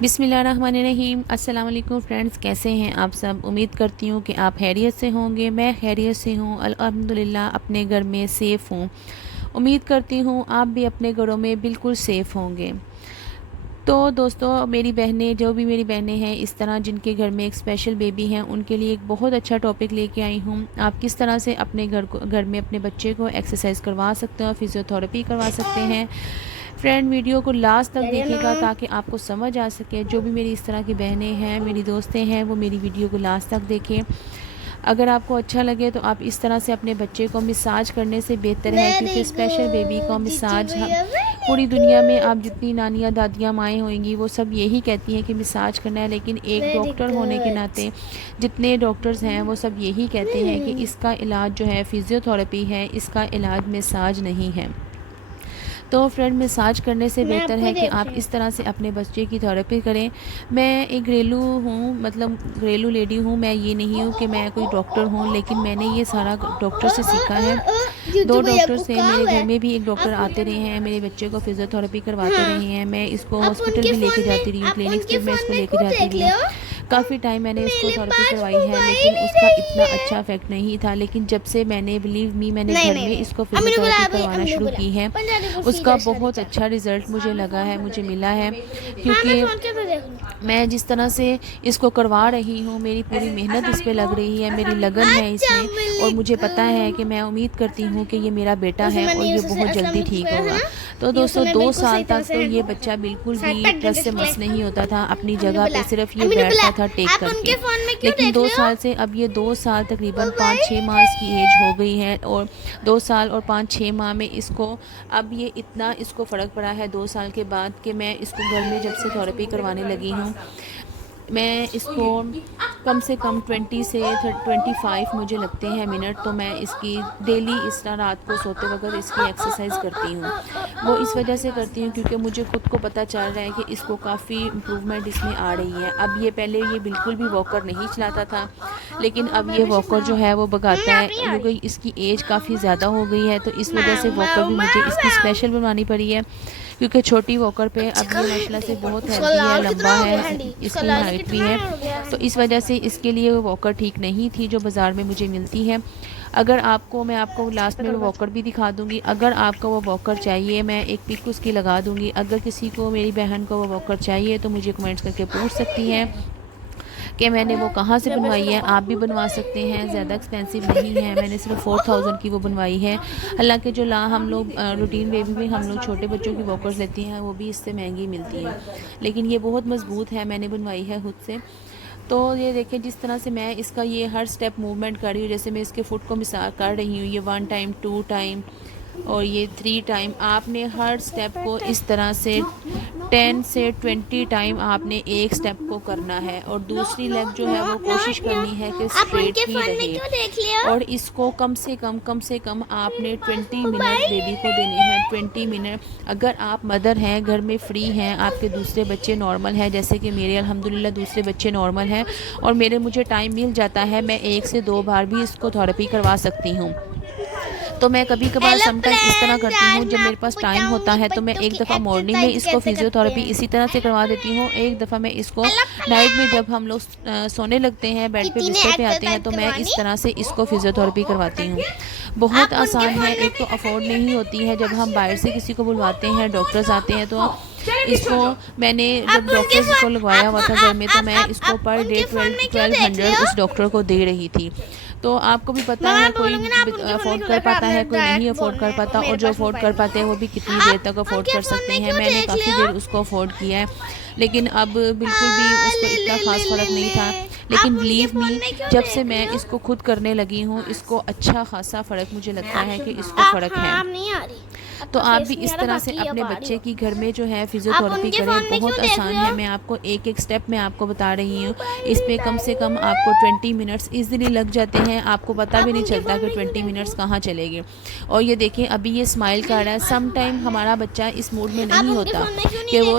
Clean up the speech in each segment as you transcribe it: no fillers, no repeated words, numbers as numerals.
बिस्मिल्लाहिर्रहमानिर्रहीम। अस्सलाम वालेकुम फ्रेंड्स, कैसे हैं आप सब। उम्मीद करती हूँ कि आप खैरियत से होंगे। मैं खैरियत से हूँ अल्हम्दुलिल्लाह, अपने घर में सेफ़ हूँ। उम्मीद करती हूँ आप भी अपने घरों में बिल्कुल सेफ़ होंगे। तो दोस्तों, मेरी बहनें, जो भी मेरी बहनें हैं इस तरह जिनके घर में एक स्पेशल बेबी हैं, उनके लिए एक बहुत अच्छा टॉपिक लेके आई हूँ। आप किस तरह से अपने घर में अपने बच्चे को एक्सरसाइज करवा सकते हो, फिज़ियोथेरेपी करवा सकते हैं। फ्रेंड, वीडियो को लास्ट तक देखिएगा ताकि आपको समझ आ सके। जो भी मेरी इस तरह की बहनें हैं, मेरी दोस्तें हैं, वो मेरी वीडियो को लास्ट तक देखें। अगर आपको अच्छा लगे तो आप इस तरह से अपने बच्चे को मसाज करने से बेहतर है, क्योंकि स्पेशल बेबी को मसाज पूरी दुनिया में आप जितनी नानियाँ दादियाँ माएँ होंगी वो सब यही कहती हैं कि मसाज करना है, लेकिन एक डॉक्टर होने के नाते जितने डॉक्टर्स हैं वो सब यही कहते हैं कि इसका इलाज जो है फिज़ियोथेरेपी है, इसका इलाज मसाज नहीं है। तो फ्रेंड, मसाज करने से बेहतर है कि आप इस तरह से अपने बच्चे की थेरेपी करें। मैं एक घरेलू हूँ, मतलब घरेलू लेडी हूँ। मैं ये नहीं हूँ कि मैं कोई डॉक्टर हूँ, लेकिन मैंने ये सारा डॉक्टर से सीखा है। दो डॉक्टर से मेरे घर में भी एक डॉक्टर आते रहे हैं, मेरे बच्चे को फिज़ियोथेरेपी करवाते रहे हैं। मैं इसको हॉस्पिटल भी लेके जाती रही हूँ, क्लिनिक्स भी मैं इसको लेके जाती रही हूँ। काफ़ी टाइम मैंने इसको थेरेपी करवाई है, लेकिन उसका इतना अच्छा इफेक्ट नहीं था। लेकिन जब से मैंने, बिलीव मी, मैंने घर में इसको फिज़ियोथेरेपी करवाना शुरू की है, उसका बहुत अच्छा रिज़ल्ट मुझे लगा है, मुझे मिला है। क्योंकि मैं जिस तरह से इसको करवा रही हूँ, मेरी पूरी मेहनत इस पे लग रही है, मेरी लगन है इसमें, और मुझे पता है कि मैं उम्मीद करती हूँ कि ये मेरा बेटा है और ये बहुत जल्दी ठीक होगा। तो दोस्तों, 2 साल तक तो ये बच्चा बिल्कुल भी टस से मस नहीं होता था, अपनी जगह पे सिर्फ ये बैठता था टेक करके। लेकिन 2 साल से अब ये 2 साल तकरीबन 5-6 माह इसकी एज हो गई है, और 2 साल और 5-6 माह में इसको अब ये इतना इसको फ़र्क पड़ा है 2 साल के बाद कि मैं इसको घर में जब से थेरेपी करवाने लगी हूँ, मैं इसको कम से कम 20 से 25 मुझे लगते हैं मिनट, तो मैं इसकी डेली इस तरह रात को सोते वक्त इसकी एक्सरसाइज करती हूँ। वो इस वजह से करती हूँ क्योंकि मुझे खुद को पता चल रहा है कि इसको काफ़ी इम्प्रूवमेंट इसमें आ रही है। अब ये पहले ये बिल्कुल भी वॉकर नहीं चलाता था, लेकिन अब ये वॉकर जो है वो भगाता है, क्योंकि इसकी एज काफ़ी ज़्यादा हो गई है। तो इस वजह से वॉकर भी मुझे इसकी स्पेशल बनवानी पड़ी है, क्योंकि छोटी वॉकर पे अब ये माशाल्लाह से बहुत हेल्दी है, लंबा है, इसकी हाइट भी है। तो इस वजह से इसके लिए वो वॉकर ठीक नहीं थी जो बाज़ार में मुझे मिलती है। अगर आपको, मैं आपको लास्ट में वो वॉकर भी दिखा दूंगी। अगर आपको वो वॉकर चाहिए, मैं एक पिक उसकी लगा दूंगी। अगर किसी को, मेरी बहन को वो वॉकर चाहिए तो मुझे कमेंट्स करके पूछ सकती हैं कि मैंने वो कहाँ से बनवाई है। आप भी बनवा सकते हैं, ज़्यादा एक्सपेंसिव नहीं है। मैंने सिर्फ 4000 की वो बनवाई है। हालांकि जो हम लोग रूटीन बेबी में हम लोग छोटे बच्चों की वॉकर्स लेती हैं, वो भी इससे महंगी मिलती है, लेकिन ये बहुत मज़बूत है, मैंने बनवाई है खुद से। तो ये देखें, जिस तरह से मैं इसका ये हर स्टेप मूवमेंट कर रही हूँ, जैसे मैं इसके फुट को मिसाल कर रही हूँ, ये 1 टाइम, 2 टाइम और ये 3 टाइम। आपने हर स्टेप को इस तरह से 10 से 20 टाइम आपने एक स्टेप को करना है, और दूसरी लेग जो है वो कोशिश करनी है कि स्ट्रेट ही रहे। और इसको कम से कम आपने 20 मिनट बेबी को देने हैं, 20 मिनट। अगर आप मदर हैं, घर में फ्री हैं, आपके दूसरे बच्चे नॉर्मल हैं, जैसे कि मेरे अल्हम्दुलिल्लाह दूसरे बच्चे नॉर्मल हैं, और मुझे टाइम मिल जाता है, मैं 1 से 2 बार भी इसको थेरेपी करवा सकती हूँ। तो मैं कभी कभार समटाइम इस तरह करती हूँ, जब मेरे पास टाइम होता है तो मैं एक दफ़ा मॉर्निंग में इसको फिज़ियोथेरेपी इसी तरह से करवा देती हूँ। एक दफ़ा मैं इसको नाइट में, जब हम लोग सोने लगते हैं, बेड पे बिस्तर पे आते हैं, तो मैं इस तरह से इसको फिज़ियोथेरेपी करवाती हूँ। बहुत आसान है, एक तो अफोर्ड नहीं होती है। जब हम बाहर से किसी को बुलवाते हैं, डॉक्टर्स आते हैं, तो इसको मैंने जब डॉक्टर्स को लगवाया हुआ था घर में, तो मैं इसको पर डे 1200 उस डॉक्टर को दे रही थी। तो आपको भी पता है, कोई अफोर्ड कर पाता है, कोई नहीं अफोर्ड कर पाता, और जो अफोर्ड कर पाते हैं वो भी कितनी देर तक अफोर्ड कर सकते हैं। मैंने काफ़ी देर उसको अफोर्ड किया है, लेकिन अब बिल्कुल भी उसको इतना ख़ास फ़र्क नहीं था। लेकिन बिलीव मी, जब से मैं इसको खुद करने लगी हूँ, इसको अच्छा खासा फ़र्क मुझे लगता है कि इसको फ़र्क है। तो आप भी इस तरह से अपने बच्चे की घर में जो है फिज़ियोथेरेपी करें। बहुत आसान है, मैं आपको एक एक स्टेप में आपको बता रही हूँ। इस पर कम से कम आपको 20 मिनट्स ईज़िली लग जाते हैं, आपको पता भी नहीं चलता कि 20 मिनट्स कहाँ चलेंगे। और ये देखें, अभी ये स्माइल कर रहा है। सम टाइम हमारा बच्चा इस मूड में नहीं होता कि वो,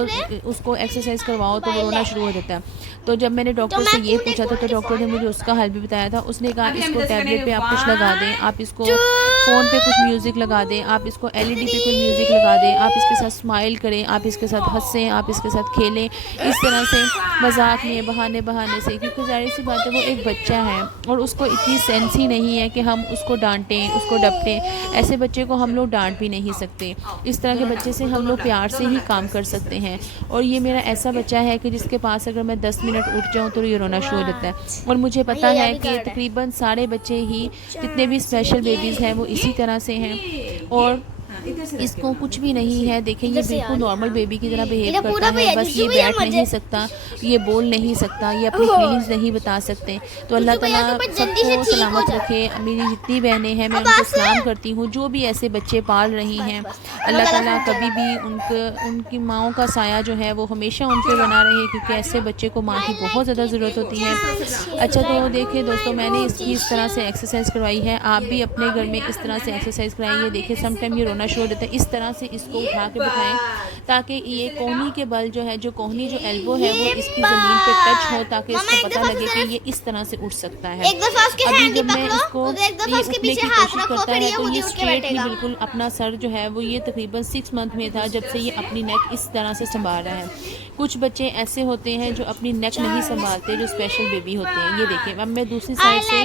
उसको एक्सरसाइज करवाओ तो वो रोना शुरू हो जाता है। तो जब मैंने डॉक्टर से ये पूछा था, तो डॉक्टर ने मुझे उसका हल भी बताया था। उसने कहा इसको टैबलेट पे आप कुछ लगा दें, आप इसको फ़ोन पे कुछ म्यूज़िक लगा दें, आप इसको LED पे कोई म्यूज़िक लगा दें, आप इसके साथ स्माइल करें, आप इसके साथ हंसें, आप इसके साथ खेलें, इस तरह से मजाक में बहाने बहाने से, क्योंकि ज़ाहिर सी बात है वो एक बच्चा है और उसको इतनी सेंस ही नहीं है कि हम उसको डांटें, उसको डपटें। ऐसे बच्चे को हम लोग डांट भी नहीं सकते। इस तरह के बच्चे से हम लोग प्यार से ही काम कर सकते हैं। और ये मेरा ऐसा बच्चा है कि जिसके पास अगर मैं 10 मिनट उठ जाऊँ तो ये रोना शुरू हो जाता है। और मुझे पता है कि तकरीबन सारे बच्चे ही जितने भी स्पेशल बेबीज़ हैं वो इसी तरह से हैं और इसको कुछ भी नहीं है। देखिए ये बिल्कुल नॉर्मल बेबी की तरह बिहेव करता है, बस ये बैठ नहीं सकता, ये बोल नहीं सकता, ये अपनी फीलिंग्स नहीं बता सकते। तो अल्लाह ताला सबको सलामत रखे। मेरी जितनी बहनें हैं मैं उनको सलाम करती हूँ जो भी ऐसे बच्चे पाल रही हैं। अल्लाह ताला कभी भी उनकी माओं का साया जो है वो हमेशा उन पर बना रहे, क्योंकि ऐसे बच्चे को माँ की बहुत ज़्यादा ज़रूरत होती है। अच्छा तो देखिए दोस्तों, मैंने इसकी इस तरह से एक्सरसाइज करवाई है, आप भी अपने घर में इस तरह से एक्सरसाइज कराइए। देखिए समटाइम ये रोना शुरू हो जाता है, इस तरह से इसको उठा के बिठाएं ताकि ये कोहनी के बल जो है, जो कोहनी जो एल्बो है वो इसकी ज़मीन पे टच हो, ताकि इसको पता लगे कि ये इस तरह से उठ सकता है। अभी जब मैं इसको ये उठने की कोशिश करता है तो ये स्ट्रेट ही बिल्कुल अपना सर जो है वो, ये तकरीबन 6 मंथ में था जब से ये अपनी नेक इस तरह से संभाल रहा है। कुछ बच्चे ऐसे होते हैं जो अपनी नेक नहीं संभालते, जो स्पेशल बेबी होते हैं। ये देखिए अब मैं दूसरी साइड से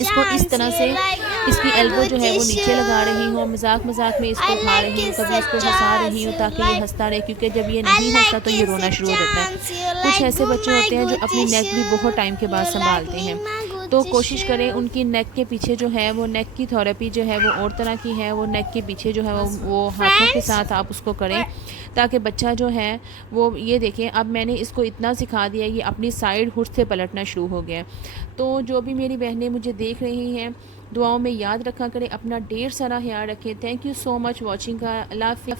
इसको इस तरह से इसकी एल्बो जो है वो नीचे लगा रही हूँ, मजाक मजाक में इसको उठा रही हूँ, कभी इसको हंसा रही हूँ ताकि ये हंसता रहे, क्योंकि जब ये नहीं हंसता तो ये रोना शुरू हो जाता है। कुछ ऐसे बच्चे होते हैं जो अपनी नेक भी बहुत टाइम के बाद संभालते हैं, तो कोशिश करें उनकी नेक के पीछे जो है वो नेक की थेरेपी जो है वो और तरह की है। वो नेक के पीछे जो है वो हाथों के साथ आप उसको करें ताकि बच्चा जो है वो, ये देखें अब मैंने इसको इतना सिखा दिया ये अपनी साइड हुट से पलटना शुरू हो गया। तो जो भी मेरी बहनें मुझे देख रही हैं दुआओं में याद रखा करें, अपना ढेर सारा ख्याल रखें। Thank you so much watching का। अल्लाह हाफ़िज़।